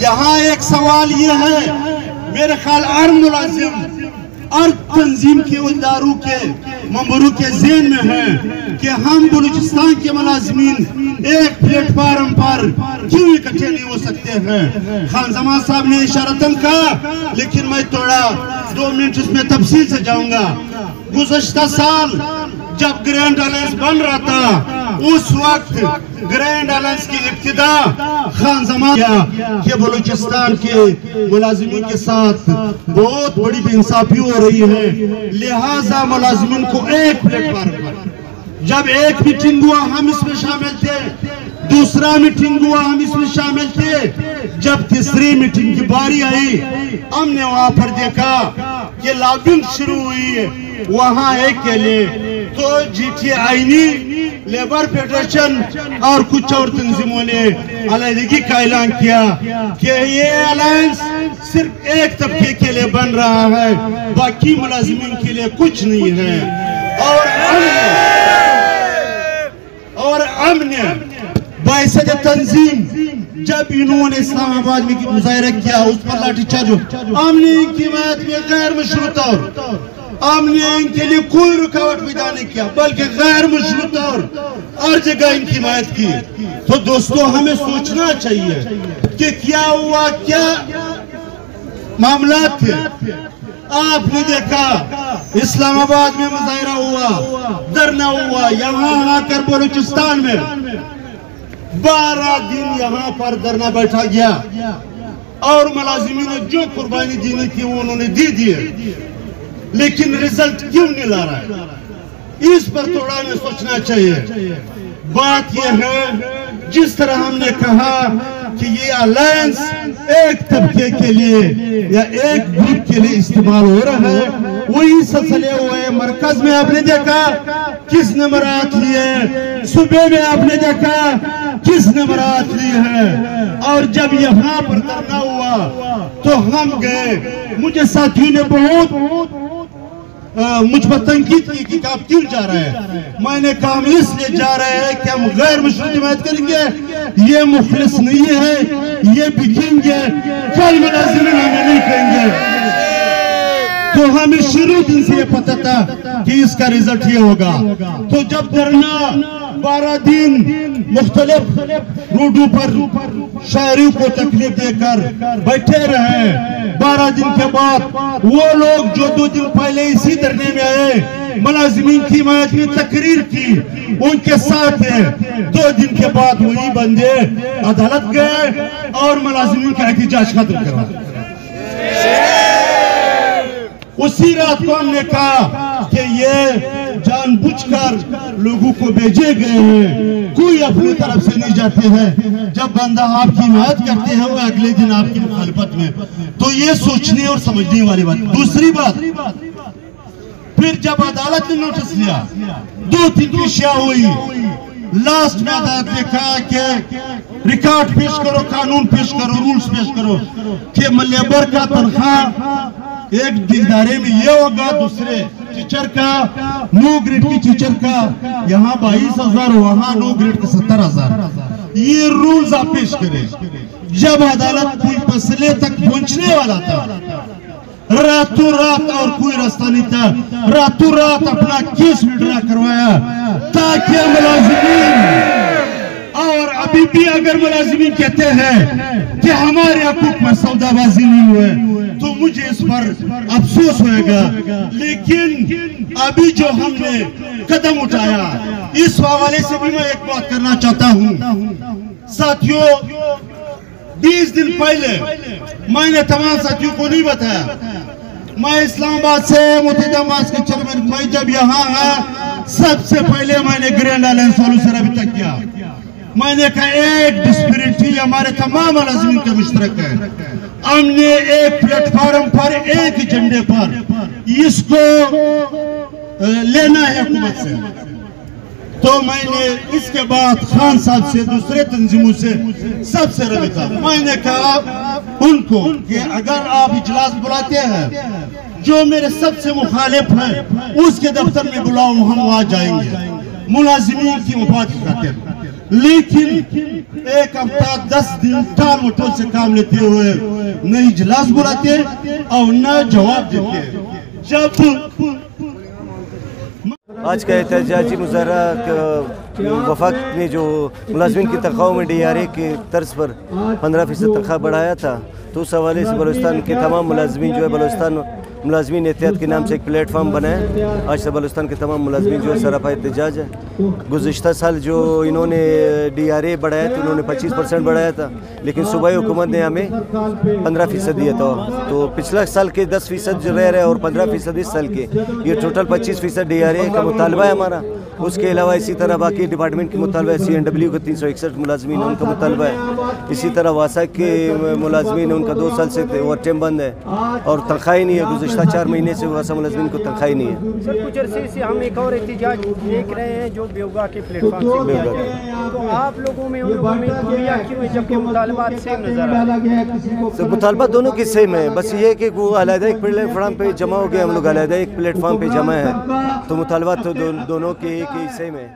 یہاں ایک سوال یہ ہے، میرے خیال ہر ملازم اور تنظیم کے اداروں کے ممبروں کے ذہن میں ہے کہ ہم بلوچستان کے ملازمین ایک پلیٹ فارم پر کیوں اکٹھے نہیں ہو سکتے ہیں؟ خان زمان صاحب نے اشارتاً کہا، لیکن میں تھوڑا 2 منٹ اس میں تفصیل سے جاؤں گا۔ گزشتہ سال جب گرینڈ الائنس بن رہا تھا، اس وقت گرینڈ الائنس کی ابتدا خان زمان کیا کہ بلوچستان کے ملازمین کے ساتھ بہت بڑی بے انصافی ہو رہی ہے، لہٰذا ملازمین کو ایک پلیٹ فارم پر، جب ایک میٹنگ ہوا ہم اس میں شامل تھے، دوسرا میٹنگ ہوا ہم اس میں شامل تھے، جب تیسری میٹنگ کی باری آئی ہم نے وہاں پر دیکھا کہ لابنگ شروع ہوئی ہے وہاں ایک کے لیے، تو جی ٹی آئینی لیبر فیڈریشن اور کچھ اور تنظیموں نے علیحدگی کا اعلان کیا کہ یہ الائنس صرف ایک طبقے کے لیے بن رہا ہے، باقی ملازمین کے لیے کچھ نہیں ہے۔ اور امن باعث تنظیم جب انہوں نے اسلام آباد میں مظاہرہ کیا، اس پر لاٹھی چارج، ہم نے ان کی حمایت میں غیر مشروع طور، ہم نے ان کے لیے کوئی رکاوٹ پیدا نہیں کیا بلکہ غیر مشروع طور ہر جگہ ان کی حمایت کی۔ تو دوستو ہمیں سوچنا چاہیے کہ کیا ہوا، کیا معاملات تھے۔ آپ نے دیکھا اسلام آباد میں مظاہرہ ہوا، دھرنا ہوا، یہاں آ کر بلوچستان میں 12 دن یہاں پر دھرنا بیٹھا گیا اور ملازمین نے جو قربانی دینی تھی وہ انہوں نے دی ہے، لیکن رزلٹ کیوں نہیں لا رہا ہے؟ اس پر تھوڑا ہمیں سوچنا چاہیے۔ بات یہ ہے جس طرح ہم نے کہا کہ یہ الائنس ایک طبقے کے لیے یا ایک گروپ کے لیے استعمال ہو رہا ہے، وہی سلسلے ہوئے مرکز میں آپ نے دیکھا کس نے برات لی ہے، صوبے میں آپ نے دیکھا کس نے برات لی ہے، اور جب یہاں پر دھرنا ہوا تو ہم گئے۔ مجھے ساتھیوں نے بہت مجھ پر تنقید کی کہ آپ کیوں جا رہے ہیں؟ میں نے کہا ہم اس لیے جا رہے ہیں کہ ہم غیر مشروع حمایت کریں گے، یہ مخلص نہیں ہے، یہ بکیں گے، کل ملازمین ہمیں نہیں کہیں گے۔ تو ہمیں شروع دن سے یہ پتہ تھا کہ اس کا رزلٹ یہ ہوگا۔ تو جب دھرنا 12 دن مختلف روڈوں پر شہریوں کو تکلیف دے کر بیٹھے رہے، 12 دن کے بعد وہ لوگ جو 2 دن پہلے اسی دھرنے میں آئے، ملازمین کی حمایت میں تقریر کی، ان کے ساتھ ہیں، 2 دن کے بعد وہی بندے عدالت گئے اور ملازمین کا احتجاج ختم کروا۔ اسی رات کو ہم نے کہا کہ یہ جان بوجھ کر لوگوں کو بھیجے گئے ہیں، کوئی اپنی طرف سے نہیں جاتے ہیں۔ جب بندہ آپ کی حمایت کرتے ہیں وہ اگلے دن آپ کی مخالفت میں، تو یہ سوچنے اور سمجھنے والی بات۔ دوسری بات، پھر جب عدالت نے نوٹس لیا، 2-3 پیشیاں ہوئی، لاسٹ میں عدالت نے کہا کہ ریکارڈ پیش کرو، قانون پیش کرو، رولز پیش کرو کہ لیبر کا تنخواہ ایک ادارے میں یہ ہوگا، دوسرے ٹیچر کا 9 گریڈ کی ٹیچر کا یہاں 22,000، وہاں 9 گریڈ کا 70,000، یہ رولز آپ پیش کریں۔ جب عدالت کوئی فیصلے تک پہنچنے والا تھا، راتوں رات اور کوئی راستہ نہیں تھا، راتوں رات اپنا کیس وڈرا کروایا تاکہ ملازمین، اور ابھی بھی اگر ملازمین کہتے ہیں کہ ہمارے حقوق میں سودا بازی نہیں ہوئے تو مجھے اس پر افسوس ہوئے گا، لیکن ابھی جو ہم نے قدم اٹھایا اس حوالے سے بھی میں ایک بات کرنا چاہتا ہوں۔ ساتھیوں، 20 دن پہلے میں نے تمام ساتھیوں کو نہیں بتایا، میں اسلام آباد سے متحدہ ماسک کے چیئرمین، میں جب یہاں آیا سب سے پہلے میں نے گرینڈ الائنس والوں سے رابطہ کیا۔ میں نے کہا ایک ڈسپیرٹی ہمارے تمام ملازمین کا مشترک ہے، ہم نے ایک پلیٹ فارم پر ایک ایجنڈے پر اس کو لینا ہے حکومت سے۔ تو میں نے اس کے بعد خان صاحب سے، دوسرے تنظیموں سے، سب سے رابطہ، میں نے کہا ان کو کہ اگر آپ اجلاس بلاتے ہیں جو میرے سب سے مخالف ہیں اس کے دفتر میں بلاؤ، ہم وہاں جائیں گے ملازمین کی مفاد کی خاطر۔ لیکن ایک ہفتہ 10 دن ٹال مٹول سے کام لیتے ہوئے نہ اجلاس بلاتے اور نہ جواب دیتے. جب آج کا احتجاجی مظاہرہ وفاق نے جو ملازمین کی تنخواہوں میں ڈی آر اے کی طرز پر 15% تنخواہ بڑھایا تھا، تو اس حوالے سے بلوچستان کے تمام ملازمین جو ہے بلوچستان ملازمین اتحاد کے نام سے ایک پلیٹ فارم بنا ہے. آج سے بلوچستان کے تمام ملازمین جو ہے سراپا احتجاج ہے. گزشتہ سال جو انہوں نے ڈی آر اے بڑھایا تھا، انہوں نے 25% بڑھایا تھا، لیکن صوبائی حکومت نے ہمیں 15% دیا تھا. تو پچھلا سال کے 10% جو رہ رہے اور 15% اس سال کے، یہ ٹوٹل 25% ڈی آر اے کا مطالبہ ہے ہمارا. اس کے علاوہ اسی طرح باقی ڈپارٹمنٹ کے مطالبہ ہے. سی این ڈبلیو کے 361 ملازمین ان کا مطالبہ ہے. اسی طرح واسا کے ملازمین ان کا 2 سال سے اوور ٹائم بند ہے اور تنخواہ نہیں ہے. گزشتہ 4 مہینے سے واسا ملازمین کو تنخواہ نہیں ہے. سر کچھ عرصے سے ہم ایک اور احتجاج دیکھ رہے ہیں جو بیوگا کے پلیٹ فارم سے کیا گیا. تو آپ لوگوں میں ان لوگوں میں خوبیاں کیوں ہیں جبکہ مطالبات سیم نظر آ رہے ہیں؟ مطالبہ دونوں کی سیم ہے، بس یہ کہ وہ علیحدہ ایک پلیٹ فارم پہ جمع ہو گئے، ہم لوگ علیحدہ ایک پلیٹ فارم پہ جمع ہیں، تو مطالبات تو دونوں کے ایک ہی سیم ہے.